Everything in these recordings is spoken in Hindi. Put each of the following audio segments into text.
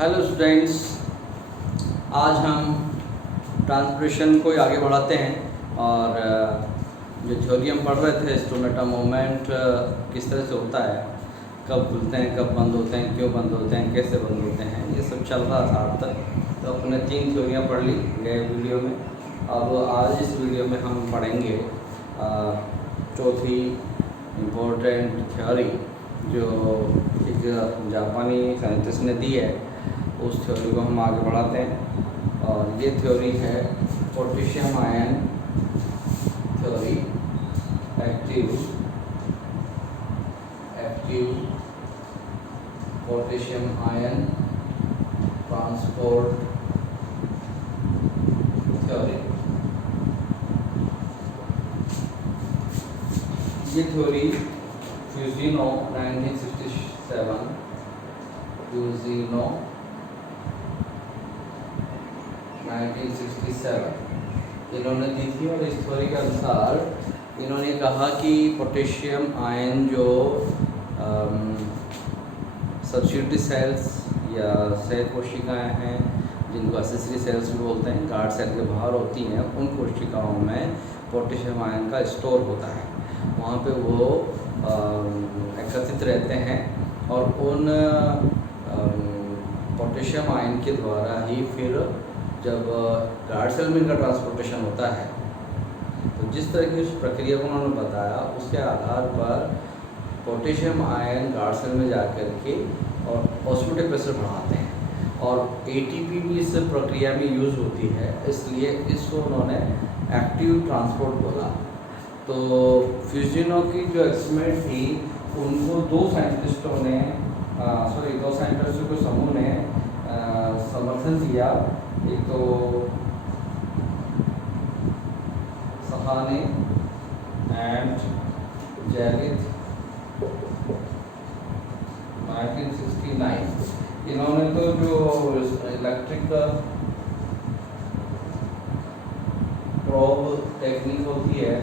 हेलो स्टूडेंट्स, आज हम ट्रांसपोर्टेशन को आगे बढ़ाते हैं और जो थ्योरी हम पढ़ रहे थे स्टोमेटा मूवमेंट किस तरह से होता है, कब खुलते हैं, कब बंद होते हैं, क्यों बंद होते हैं, कैसे बंद होते हैं, ये सब चल रहा था अब तक। तो अपने 3 थ्योरियाँ पढ़ ली गए वीडियो में। अब आज इस वीडियो में हम पढ़ेंगे चौथी इम्पोर्टेंट थ्योरी जो एक जापानी साइंटिस्ट ने दी है। उस थ्योरी को हम आगे बढ़ाते हैं और ये थ्योरी है potassium ion theory, active potassium ion transport theory. ये थ्योरी फ्यूजिनो 1967 इन्होंने दी थी। और इस थ्योरी के अनुसार इन्होंने कहा कि पोटेशियम आयन जो सब्सिट्यूटरी सेल्स या सेल कोशिकाएं हैं, जिनको एक्सेसरी सेल्स भी बोलते हैं, गार्ड सेल के बाहर होती हैं, उन कोशिकाओं में पोटेशियम आयन का स्टोर होता है। वहाँ पे वो एकत्रित रहते हैं और उन पोटेशियम आयन के द्वारा ही फिर जब गार्ड सेल में इनका ट्रांसपोर्टेशन होता है, तो जिस तरह की उस प्रक्रिया को उन्होंने बताया, उसके आधार पर पोटेशियम आयन गार्ड सेल में जाकर के और ऑस्मोटिक प्रेशर बढ़ाते हैं और एटीपी भी इस प्रक्रिया में यूज़ होती है, इसलिए इसको उन्होंने एक्टिव ट्रांसपोर्ट बोला। तो फ्यूजिनो की जो एक्सपेरिमेंट थी, उनको दो साइंटिस्टों के समूह ने समर्थन दिया। एक तो सहाने एंड जेलिथ 1969। इन्होंने तो जो इलेक्ट्रिक प्रोब टेक्निक होती है,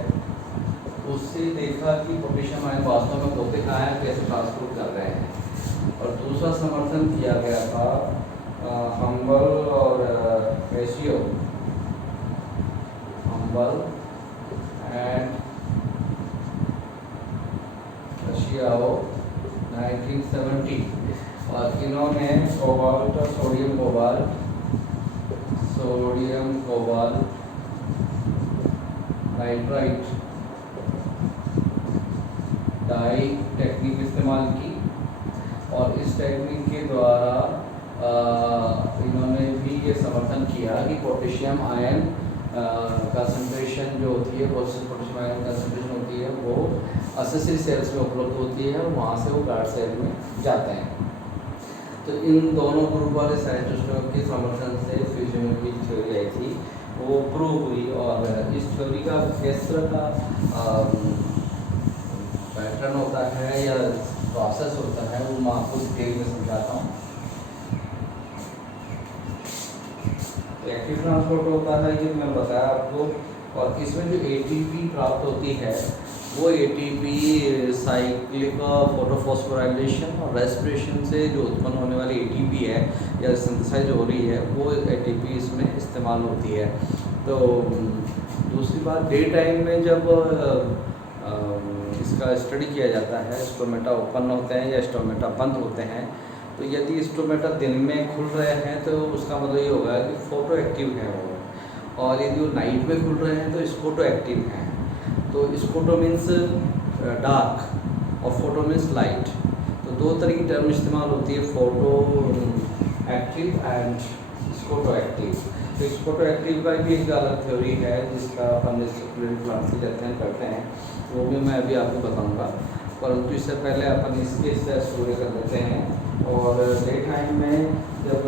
उससे देखा कि पोटेशियम आयन वास्तव में होते कहाँ हैं, कैसे ट्रांसपोर्ट कर रहे हैं। और दूसरा समर्थन किया गया था हम्बल और रेशियो, हम्बल एंड रशियाओ 1970। और इन्होंने cobalt, sodium cobalt nitrite dye technique इस्तेमाल की। और इस टेक्निक के द्वारा इन्होंने भी ये समर्थन किया कि पोटेशियम आयन कंसंट्रेशन जो होती है, पोटेशियम आयन कंसंट्रेशन होती है, वो एक्सेसरी सेल्स में उपलब्ध होती है और वहाँ से वो गार्ड सेल में जाते हैं। तो इन दोनों ग्रुप वाले साइंटिस्टों के समर्थन से फ्यूजन की थ्योरी आई थी, वो प्रूव हुई। और इस थ्योरी का किस तरह का पैटर्न होता है या प्रोसेस होता है, वो मैं आपको डिटेल में समझाता हूँ। एक्टिव ट्रांसपोर्ट होता है, ये मैंने बताया आपको। और इसमें जो एटीपी प्राप्त होती है, वो एटीपी साइक्लिक फोटोफॉस्फोराइलेशन और रेस्पिरेशन से जो उत्पन्न होने वाली एटीपी है या सिंथेसाइज हो रही है, वो एटीपी इसमें इस्तेमाल होती है। तो दूसरी बात, डे टाइम में जब इसका स्टडी किया जाता है, स्टोमेटा ओपन होते हैं या स्टोमेटा बंद होते हैं, तो यदि स्टोमेटा दिन में खुल रहे हैं तो उसका मतलब ये होगा कि फोटो एक्टिव है वो, और यदि वो नाइट में खुल रहे हैं तो स्कोटो एक्टिव हैं। तो स्कोटो मीन्स डार्क और फोटो मीन्स लाइट। तो दो तरह की टर्म इस्तेमाल होती है, photo active and scoto active. तो स्कोटो एक्टिव का भी एक अलग थ्योरी है, जिसका अपन क्लास की अध्ययन करते हैं, वो भी मैं अभी आपको बताऊंगा। परंतु इससे पहले अपन इसके शुरू कर देते हैं। और डे टाइम में जब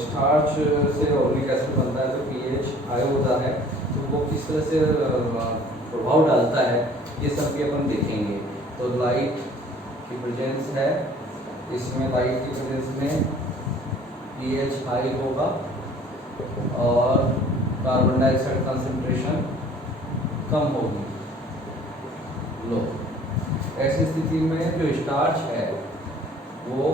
स्टार्च से ऑर्गेनिक एसिड बनता है तो पीएच हाई होता है, तो वो किस तरह से प्रभाव डालता है, ये सब भी अपन देखेंगे। तो लाइट की प्रेजेंस है, इसमें लाइट की प्रेजेंस में पीएच हाई होगा और कार्बन डाइऑक्साइड कंसंट्रेशन कम होगी, लो। ऐसी स्थिति में जो स्टार्च है वो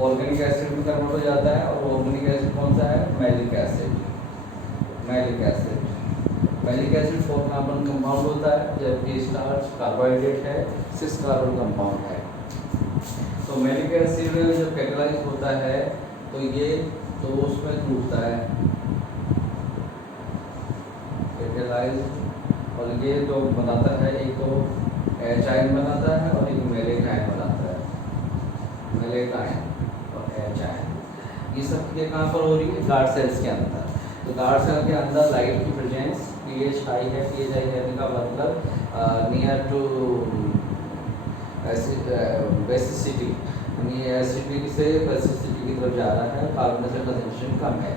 ऑर्गेनिक एसिड में कन्वर्ट हो जाता है और वो ऑर्गेनिक एसिड कौन सा है? Malic acid. Malic acid, malic acid 4 carbon compound होता है, जबकि स्टार्च कार्बोहाइड्रेट है, 6 कार्बन कंपाउंड है। तो मैलिक एसिड जब कैटेलाइज होता है तो ये तो उसमें टूटता है, कैटेलाइज, और ये तो बनाता है, एक तो एच आयन बनाता है और एक मैलिक आयन बनाता है, मैलिक आयन और एच आयन। ये सब चीज़ें कहाँ पर हो रही है? गार्ड सेल्स के अंदर। तो गार्ड सेल के अंदर लाइट की प्रेजेंस, पीएच हाई है, पीएच हाई कहने का मतलब नियर टू बेसिसिटी, यानी एसिडिटी से बेसिसिटी की तरफ जा रहा है, कार्बन डाइऑक्साइड कंसंट्रेशन कम है।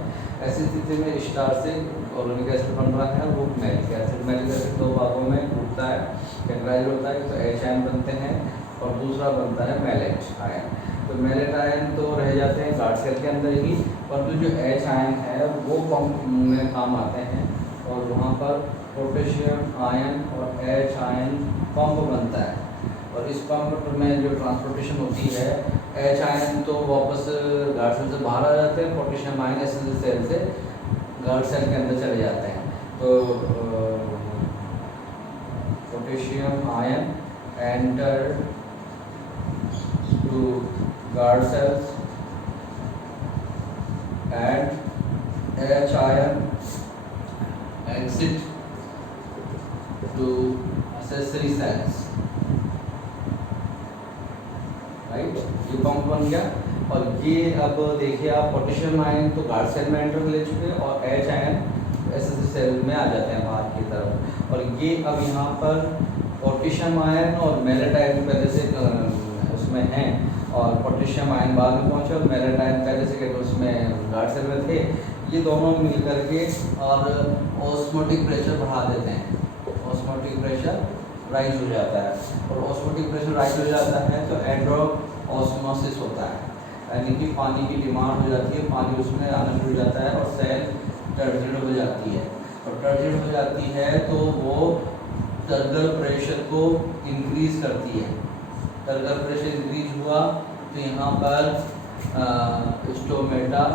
ऐसी स्थिति में स्टार से ऑर्गेनिक एसिड बन रहा है, वो मैलिक एसिड। मैलिक एसिड 2 भागों में टूटता है, कैटेलाइज होता है, तो एच आयन बनते हैं और दूसरा बनता है मैलेट आयन। तो मैलेट आयन तो रह जाते हैं गार्ड सेल के अंदर ही, परंतु जो एच आयन है वो पंप में काम आते हैं, और वहाँ पर पोटेशियम आयन और एच आयन पंप बनता है, और इस पंप में जो ट्रांसपोर्टेशन होती है, एच आयन तो वापस गार्ड सेल से बाहर आ जाते हैं, पोटेशियम आयन एसिड सेल से गार्ड सेल के अंदर चले जाते हैं। तो potassium ion enter to guard cells and H ion exit to accessory cells, right. ये पंप बन गया, और ये अब देखिए आप, पोटेशियम आयन तो गार्ड सेल में एंटर ले चुके हैं और एच आयन accessory सेल में आ जाते हैं बाहर की तरफ। और ये अब यहाँ पर पोटेशियम आयन और मैलेट आयन पहले से उसमें हैं, और पोटेशियम आयन बाद में पहुँचे और मैलेट आयन पहले से उसमें गार्ड सेल में थे। ये दोनों मिल करके और ऑस्मोटिक प्रेशर बढ़ा देते हैं, ऑस्मोटिक प्रेशर राइज हो जाता है, और ऑस्मोटिक प्रेशर राइज हो जाता है तो एंड्रो ऑस्मोसिस होता है, यानी कि पानी की डिमांड हो जाती है, पानी उसमें आना शुरू हो जाता है और सेल टर्जिड हो जाती है, और टर्जिड हो जाती है तो वो टर्गर प्रेशर को इंक्रीज करती है। टर्गर प्रेशर इंक्रीज हुआ तो यहाँ पर स्टोमेटा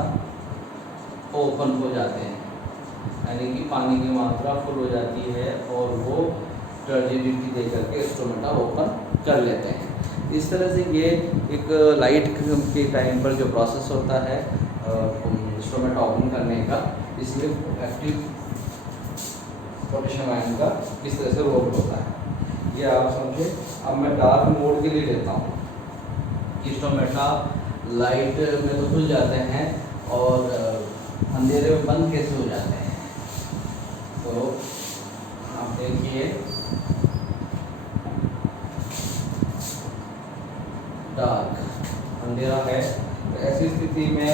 ओपन हो जाते हैं, यानी कि पानी की मात्रा फुल हो जाती है और वो टर्जिडिटी दे करके स्टोमेटा ओपन कर लेते हैं। इस तरह से ये एक लाइट के टाइम पर जो प्रोसेस होता है स्टोमेटा ओपन करने का, इसलिए एक्टिव पोटेशियम आयन का इस तरह से रोल होता है, ये आप समझे। अब मैं डार्क मोड के लिए लेता हूँ। स्टोमेटा लाइट में तो खुल जाते हैं और अंधेरे में बंद कैसे हो जाते हैं, तो आप देखिए डार्क, अंधेरा है, तो ऐसी स्थिति में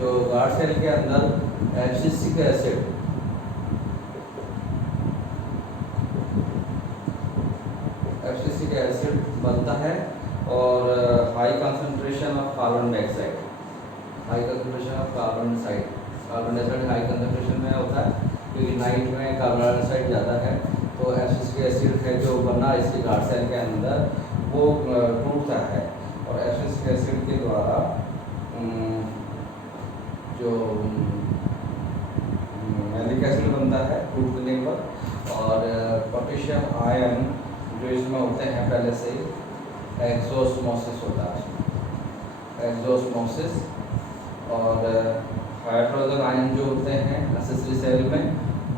जो गार्ड सेल के अंदर एब्सिसिक एसिड बनता है और high concentration of carbon dioxide, high concentration of carbon dioxide high concentration में होता है, क्योंकि नाइट में कार्बन डाइऑक्साइड ज़्यादा है, तो एब्सिसिक एसिड है जो बना इसके गार्ड सेल के अंदर वो टूटता है, और एब्सिसिक एसिड के द्वारा जो मैलिक एसिड बनता है टूटने पर, और पोटेशियम आयन जो इसमें होते हैं पहले से एक्सोस्मोसिस होता है, एक्सोस्मोसिस, और हाइड्रोजन आयन जो होते हैं एक्सेसरी सेल में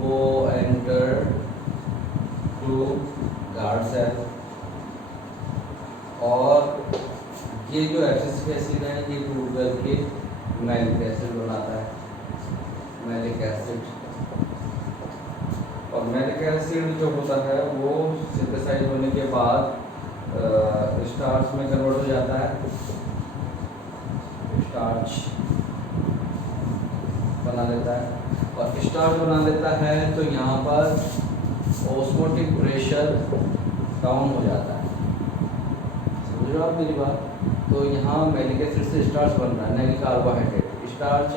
वो एंटर टू गार्ड सेल, और ये जो एब्सिसिक एसिड है ये टूट करके मैलिक एसिड बनाता है, मैलिक एसिड। और मैलिक एसिड जो होता है वो सिंथेसाइज होने के बाद स्टार्च में कन्वर्ट हो जाता है, स्टार्च बना लेता है, और स्टार्च बना लेता है तो यहाँ पर ऑस्मोटिक प्रेशर डाउन हो जाता है, समझ रहे हो आप मेरी बात। तो यहाँ मैलिक एसिड से स्टार्च बन रहा है, ना कि कार्बोहाइड्रेट। स्टार्च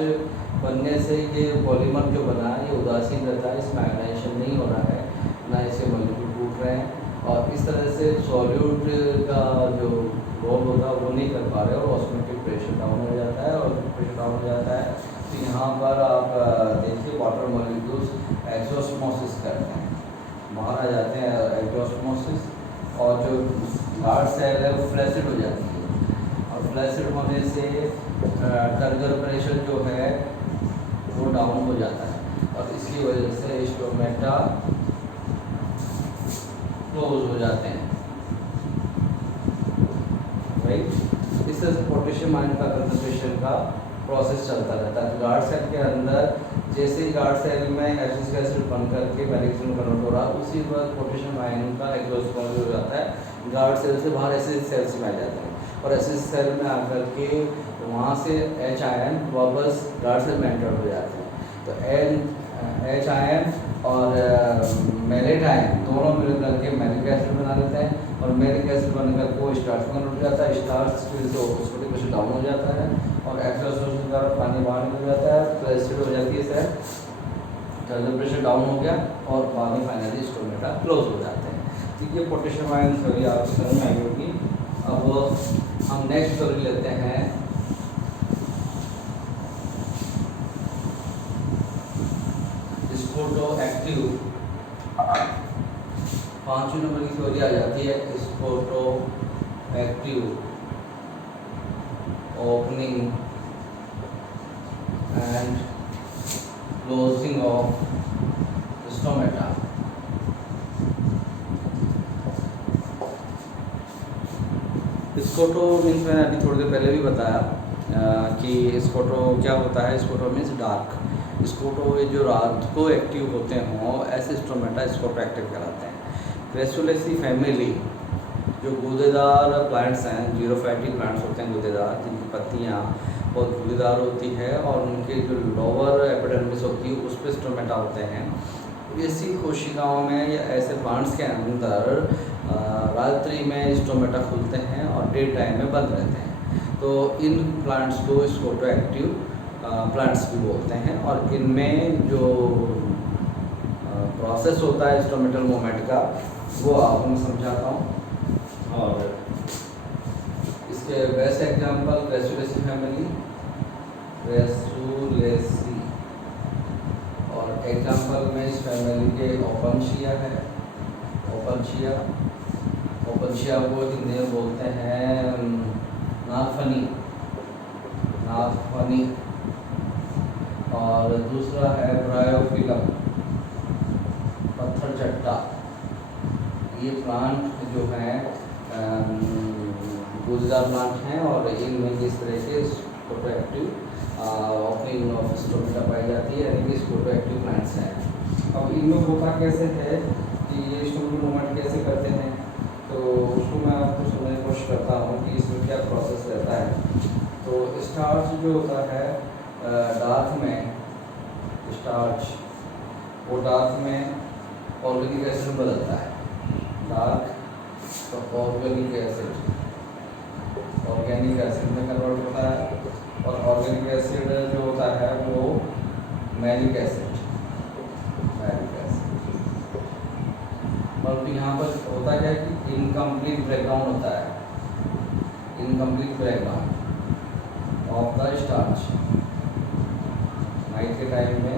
बनने से ये पॉलीमर जो बना है ये उदासीन रहता है, इसमें आयनाइजेशन नहीं हो रहा है, ना इसके मॉलिक्यूल टूट रहे हैं, और इस तरह से सॉल्यूट का जो रोल होता है वो नहीं कर पा रहे, और ऑस्मोटिक प्रेशर डाउन हो जाता है, और प्रेशर डाउन हो जाता तो यहाँ पर आप देखिए वाटर मॉलिक्यूल्स एक्सोस्मोसिस करते हैं, बाहर आ जाते हैं एक्सोस्मोसिस, और जो गार्ड सेल है वो फ्लैसिड हो जाती है, और फ्लैसिड होने से टर्गर प्रेशर जो है वो डाउन हो जाता है, और इसकी वजह से स्टोमेटा क्लोज हो जाते हैं, राइट। इससे पोटेशियम आयन का कंसंट्रेशन का प्रोसेस चलता रहता है। गार्ड सेल के अंदर जैसे ही गार्ड सेल में एसिटिक एसिड बन करके मैलिक में कन्वर्ट हो रहा है, उसी वक्त पोटेशियम आयन का एक्सोस्मोसिस हो जाता है, गार्ड सेल से बाहर एसिडिक सेल्स में आ जाते हैं, और एसिडिक सेल में आकर के वहाँ से एच आयन वापस गार्ड सेल में एंटर हो जाते हैं। तो एच आयन और मेलेट आयन दोनों मिल करके मैलिक एसिड बना लेते हैं, और मैलिक एसिड बनकर वो स्टार्च में कन्वर्ट हो जाता है, स्टार्च फिर से उसको प्रेशर डाउन हो जाता है, और एक्सोस्मोसिस के द्वारा पानी बाहर निकल जाता है, तो एसिड हो जाती है सेल, टर्गर प्रेशर डाउन हो गया, और पानी फाइनली स्टोमेटा क्लोज हो जाते हैं। तो ये पोटेशियम आयन थ्योरी आपको समझ में आई होगी। अब हम नेक्स्ट थ्योरी लेते हैं फोटो एक्टिव, 5वीं नंबर की थ्योरी आ जाती है photo active opening and closing of stomata. Scoto means मैंने अभी थोड़ी देर पहले भी बताया कि स्कोटो क्या होता है। Scoto means dark. स्कोटो जो रात को एक्टिव होते हों ऐसे स्टोमेटा स्कोटो एक्टिव कहलाते हैं। क्रेसुलेसी फैमिली जो गूदेदार प्लांट्स हैं, जीरोफाइटिक प्लांट्स होते हैं गूदेदार, जिनकी पत्तियाँ बहुत गूदेदार होती है और उनके जो लोअर एपिडर्मिस होती है उस पर स्टोमेटा होते हैं। ऐसी कोशिकाओं में या ऐसे प्लांट्स के अंदर रात्रि में स्टोमेटा खुलते हैं और डे टाइम में बंद रहते हैं। तो इन प्लांट्स को स्कोटो एक्टिव प्लांट्स भी बोलते हैं, और इनमें जो प्रोसेस होता है स्टोमेटल मूवमेंट का वो आपको मैं समझाता हूँ। और इसके बेस्ट एग्जांपल क्रेसुलेसी फैमिली, क्रेसुलेसी, और एग्जांपल में इस फैमिली के ओपनशिया है। ओपनशिया को हिंदी में बोलते हैं नागफनी, नागफनी। और दूसरा है ब्रायोफिलम, पत्थर चट्टा। ये प्लांट जो हैं गूदेदार प्लांट हैं, और इनमें किस तरह के scotoactive opening of stomata पाई जाती है, यानी कि स्कोटो एक्टिव प्लांट्स हैं। अब इनमें होता कैसे है कि ये स्टोमेटल मूवमेंट कैसे करते हैं, तो उसको मैं आपको समझने की कोशिश करता हूँ कि इसमें क्या प्रोसेस रहता है। तो स्टार्च जो होता है डार्क में, स्टार्च वो डार्क में ऑर्गेनिक एसिड में बदलता है। डार्क तो ऑर्गेनिक एसिड में कन्वर्ट होता है, और ऑर्गेनिक एसिड जो होता है वो मैलिक एसिड। और यहाँ पर होता क्या है कि इनकम्प्लीट ब्रेकडाउन होता है, incomplete breakdown of the starch. Night के टाइम में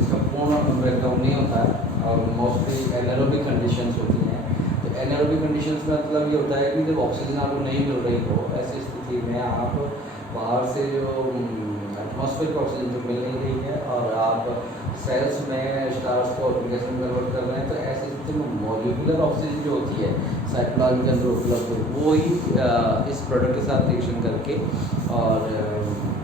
इसका पूर्ण ब्रेकडाउन नहीं होता है, और मोस्टली एनारोबिक कंडीशंस होती हैं। तो एनारोबिक कंडीशंस का मतलब ये होता है कि जब ऑक्सीजन आपको नहीं मिल रही हो, ऐसी स्थिति में आप बाहर से जो एटमॉस्फेयर को ऑक्सीजन जो मिल नहीं रही है और आप सेल्स में स्टार्स को ऑर्गेनिज्म में कन्वर्ट कर रहे हैं, तो ऐसी स्थिति में मॉलिक्यूलर ऑक्सीजन जो होती है साइटोप्लाज्म के अंदर उपलब्ध, वो ही इस प्रोडक्ट के साथ रिएक्शन करके और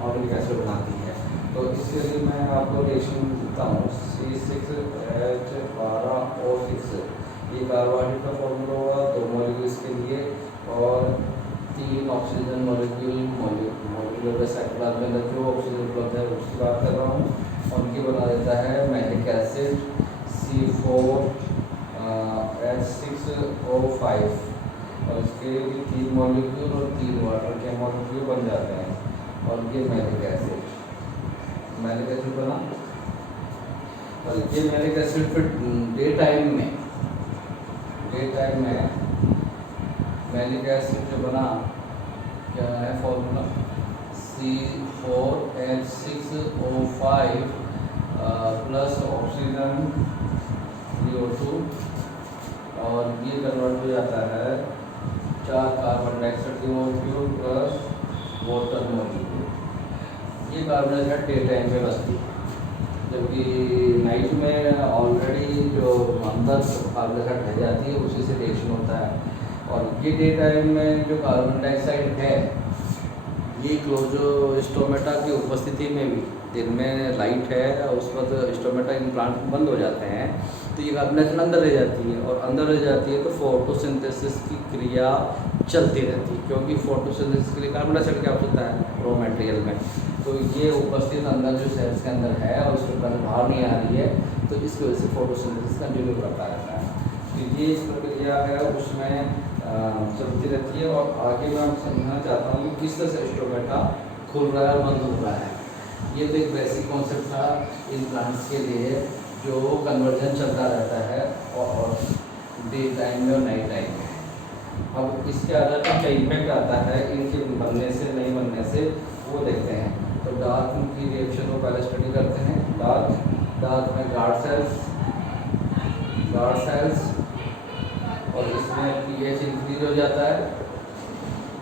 ऑर्गेनिक एसिड बनाती है। तो इसके लिए मैं आपको रिएक्शन देता हूँ C6H12O6। ये कार्बोहाइड्रेट का फॉर्मूला होगा 2 मॉलिक्यूल इसके लिए, और 3 ऑक्सीजन मॉलिक्यूलर साइटोप्लाज्म में अंदर जो ऑक्सीजन उपलब्ध है उसकी बात कर रहा हूँ। और उनकी बना देता है मैलिक एसिड C4H6O5, और इसके भी 3 मॉलिक्यूल और 3 वाटर के मॉलिक्यूल बन जाते हैं, और ये मैलिक एसिड बना। और ये मैलिक एसिड फिर डे टाइम में मैलिक एसिड जो बना क्या है formula C4 H6O5 plus oxygen CO2 और ये कन्वर्ट हो जाता है 4 कार्बन डाइऑक्साइड की मॉलिक्यूल प्लस वाटर मॉलिक्यूल। ये कार्बन डाइऑक्साइड डे टाइम में बसती है, जबकि नाइट में ऑलरेडी जो अंदर कार्बन डाइऑक्साइड रह जाती है उसी से रिएक्शन होता है। और ये डे टाइम में जो कार्बन डाइऑक्साइड है ये क्लोज़ोस्टोमेटा की उपस्थिति में भी, दिन में लाइट है उस वक्त स्टोमेटा इम्प्लांट बंद हो जाते हैं तो ये कार्बन डाइऑक्साइड अंदर रह जाती है, और अंदर रह जाती है तो फोटोसिंथेसिस की क्रिया चलती रहती है, क्योंकि फोटोसिंथेसिस के लिए कार्बन डाइऑक्साइड की आवश्यकता है रॉ मटेरियल में। तो ये उपस्थित अंदर जो सेल्स के अंदर है और उसके ऊपर बाहर नहीं आ रही है, तो इसकी वजह से फोटोसिंथेसिस कंटिन्यू करता रहता है। तो ये इस प्रक्रिया है उसमें चलती रहती है। और आगे मैं आपको समझना चाहता हूँ कि किस तरह से स्टोमेटा खुल रहा है और बंद हो रहा है। ये तो एक बेसिक कॉन्सेप्ट था इन प्लांट्स के लिए, जो कन्वर्जन चलता रहता है और डे टाइम में और नाइट टाइम में। अब इसके आधार पर क्या इम्पैक्ट आता है इनके बनने से नहीं बनने से, वो देखते हैं। तो डार्क की रिएक्शन को पहले स्टडी करते हैं। डार्क में गार्ड सेल्स और इसमें pH इंक्रीज हो जाता है।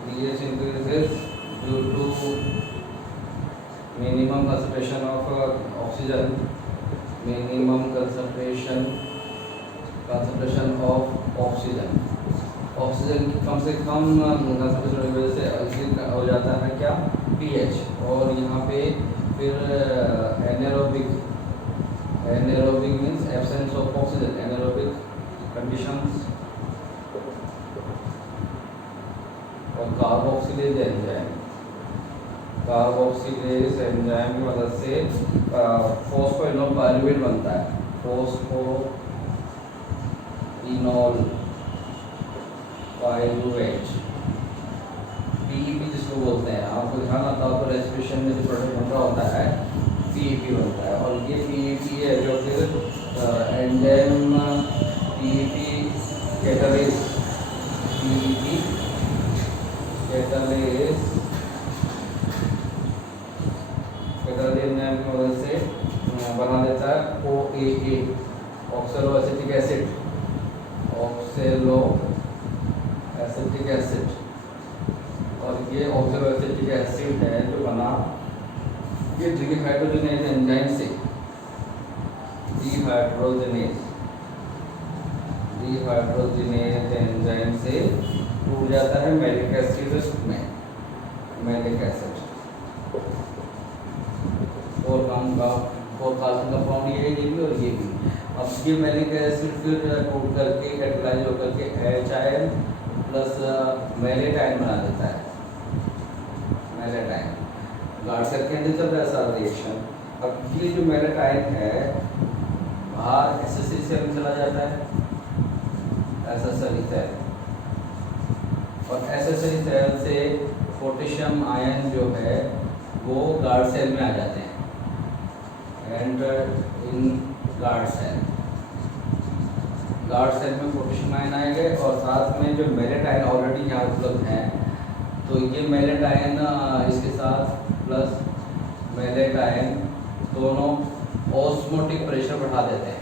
pH increases due to minimum concentration of oxygen, minimum concentration of oxygen की कम से कम कंसंट्रेशन की वजह से हो जाता है क्या, pH। और यहाँ पे फिर anaerobic means absence of oxygen, anaerobic conditions और कार्बोक्सिलेज एंजाइम की मदद से फॉस्फोइनोल पायरुवेट बनता है। फॉस्फोइनोल पायरुवेट PEP जिसको बोलते हैं, आपको ध्यान आता हो तो रेस्पिरेशन में जो प्रोडक्ट बन रहा होता है PEP बनता है। और ये PEP है जो फिर एंजाइम PEP कैटालिस एंजाइम की मदद से बना देता है OAA, ऑक्सलो एसिटिक एसिड। और ये ऑक्सलो एसिटिक एसिड है जो बना ये डिहाइड्रोजनेज एंजाइम से, डिहाइड्रोजनेज एंजाइम से टूट जाता है मैलिक एसिड में, मैलिक एसिड और कार्बन कंपाउंड ये भी और ये भी। अब ये मैलिक एसिड फिर टूट करके कैटेलाइज होकर के HIN प्लस मैलेटाइन बना देता है, मैलेटाइन। गार्ड सेल के अंदर चल रहा है सारा रिएक्शन। अब ये जो मैलेटाइन है बाहर एसएससी सेल में चला जाता है, एसएससी सेल, और एसएससी सेल से पोटेशियम आयन जो है वो गार्ड सेल में आ जाते हैं, एंटर इन गार्ड सेल में पोटेशियम आयन आएंगे। और साथ में जो मैलेटाइन ऑलरेडी यहाँ उपलब्ध है, तो ये मैलेटाइन इसके साथ प्लस मैलेटाइन दोनों ऑस्मोटिक प्रेशर बढ़ा देते हैं।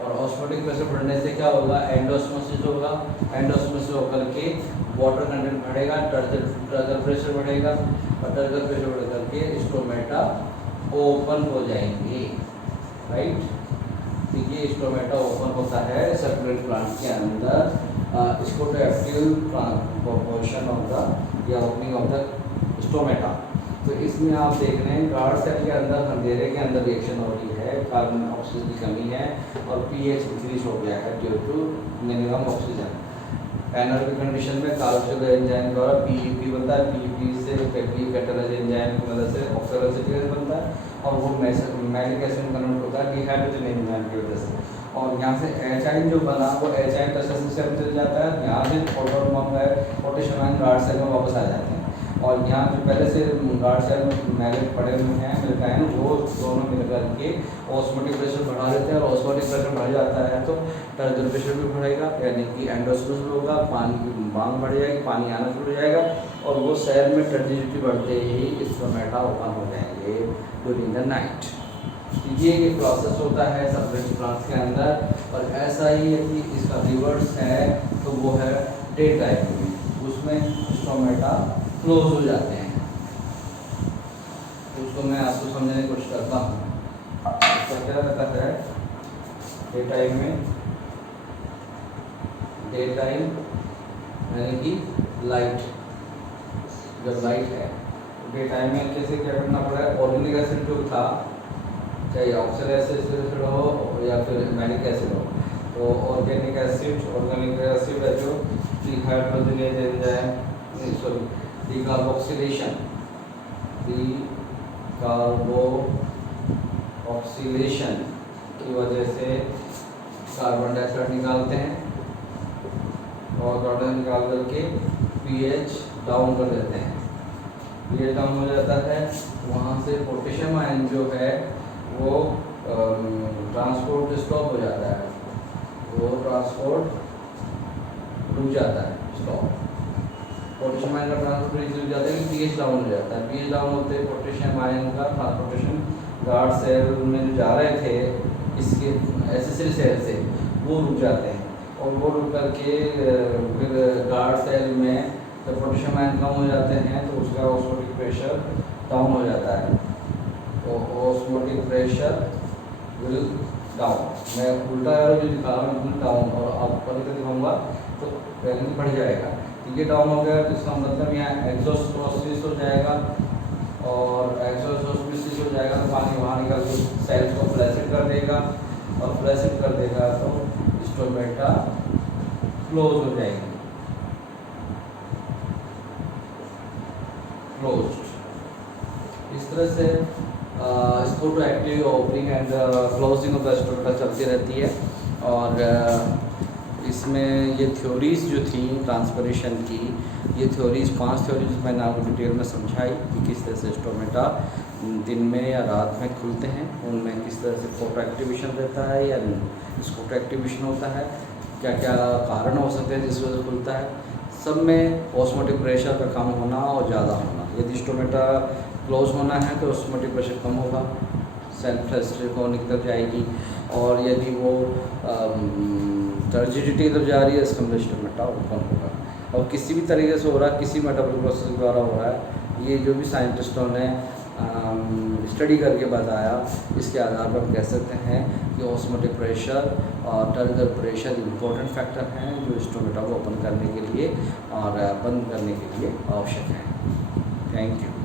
और ऑस्मोटिक प्रेशर बढ़ने से क्या होगा, एंडोस्मोसिस होगा। एंडोस्मोसिस होकर के वाटर कंटेंट बढ़ेगा, टर्गल प्रेशर बढ़ेगा, और टर्गल प्रेशर बढ़ करके स्टोमेटा ओपन हो जाएंगे, राइट। तो ये स्टोमेटा ओपन होता है सर्कुलेट प्लांट के अंदर, इसको एक्टिव पोर्शन ऑफ द या ओपनिंग ऑफ द स्टोमेटा। तो इसमें आप देख रहे हैं गार्ड सेल के अंदर अंधेरे के अंदर रिएक्शन हो रही है, कार्बन ऑक्सीजन की कमी है और pH इंक्रीज हो गया है due to minimum oxygen. Anaerobic condition में कार्बोक्सिल एंजाइम द्वारा PEP बनता है, PEP से कैटालाइज एंजाइम की मदद से ऑक्सलो एसिटिक एसिड बनता है, और वो मैलिक एसिड में कन्वर्ट होता है डिहाइड्रोजन एंजाइम की वजह से। और यहाँ से HIN जो बना वो HIN एसएससी सेल में चल जाता है, यहाँ से पोटेशियम आयन गार्ड सेल में वापस आ जाते हैं। और यहाँ जो पहले से गार्ड सेल में मैग्नेट पड़े हुए हैं मिलकाइन, वो दोनों मिलकर के ऑस्मोटिक प्रेशर बढ़ा देते हैं, और ऑस्मोटिक प्रेशर बढ़ जाता है तो टर्गुलर प्रेशर भी बढ़ेगा, यानी कि एंडोसल्फान होगा, पानी की मांग बढ़ जाएगी, पानी आना शुरू हो जाएगा, और वो सेल में टर्जिडिटी बढ़ते ही स्टोमेटा ओपन हो जाएंगे ड्यूरिंग द नाइट। ये प्रोसेस होता है सब्सट्रेट प्लांट्स के अंदर। और ऐसा ही यदि इसका रिवर्स है तो वो है डे टाइम में, उसमें स्टोमेटा क्लोज हो जाते हैं। उसको मैं आपको समझने की कोशिश करता हूँ। उसका क्या रहता है डे टाइम में, डे टाइम यानी कि लाइट, जब लाइट है डे टाइम में कैसे क्या करना पड़ा है, ऑर्गेनिक एसिड जो था, चाहे ऑक्सैलिक एसिड हो या फिर एमिनो एसिड हो, तो ऑर्गेनिक एसिड है जो डिहाइड्रोजनेज एंजाइम, सॉरी डिकार्बोक्सिलेशन की वजह से कार्बन डाइऑक्साइड निकालते हैं, और कार्बन निकाल करके पीएच डाउन कर देते हैं। पीएच डाउन हो जाता है, वहाँ से पोटेशियम आयन जो है वो ट्रांसपोर्ट स्टॉप हो जाता है, वो ट्रांसपोर्ट रुक जाता है, स्टॉप। पोटेशियम आयन का ट्रांसपोर्ट रुक जाता है कि पीएच डाउन हो जाता है। पीएच डाउन होते ही पोटेशियम आयन का ट्रांसपोर्टेशन गार्ड सेल में जो जा रहे थे इसके एसेसरी सेल से, वो रुक जाते हैं, और वो रुक करके फिर गार्ड सेल में जब पोटेशियम आयन कम हो जाते हैं तो उसका ऑस्मोटिक प्रेशर डाउन हो जाता है। तो ऑस्मोटिक प्रेशर विल डाउन, मैं उल्टा एरो जो दिखा रहा हूँ डाउन, और अब ऊपर से दिखाऊंगा तो वैल्यू बढ़ जाएगा। ये डाउन हो गया तो इसका मतलब यहाँ एक्सोस्मोसिस हो जाएगा, और एक्सोस्मोसिस हो जाएगा तो पानी वहाँ निकल के सेल्स को फ्लैसिड कर देगा, और फ्लैसिड कर देगा तो स्टोमेटा क्लोज हो जाएगी, क्लोज्ड। इस तरह से scotoactive opening and closing of the stomata चलती रहती है। और इसमें ये थ्योरीज जो थी ट्रांसपरेशन की, ये थ्योरीज 5 थ्योरीज मैंने आपको डिटेल में समझाई कि किस तरह से स्टोमेटा दिन में या रात में खुलते हैं, उनमें किस तरह से फोटो एक्टिवेशन रहता है या स्कोटो एक्टिवेशन होता है, क्या क्या कारण हो सकते हैं जिस वजह से खुलता है। सब में ऑस्मोटिक प्रेशर का कम होना और ज़्यादा होना। यदि स्टोमेटा क्लोज होना है तो ऑस्मोटिक प्रेशर कम होगा, सेल्फ को निकल जाएगी, और यदि वो टर्जिडिटी जब जा रही है इसका मतलब स्टोमेटा ओपन होगा। और किसी भी तरीके से हो रहा है, किसी मेटाबॉलिक प्रोसेस द्वारा हो रहा है, ये जो भी साइंटिस्टों ने स्टडी करके बताया, इसके आधार पर हम कह सकते हैं कि ऑस्मोटिक प्रेशर और टर्गुलर प्रेशर इम्पोर्टेंट फैक्टर हैं जो स्टोमेटा को ओपन करने के लिए और बंद करने के लिए आवश्यक हैं। Thank you.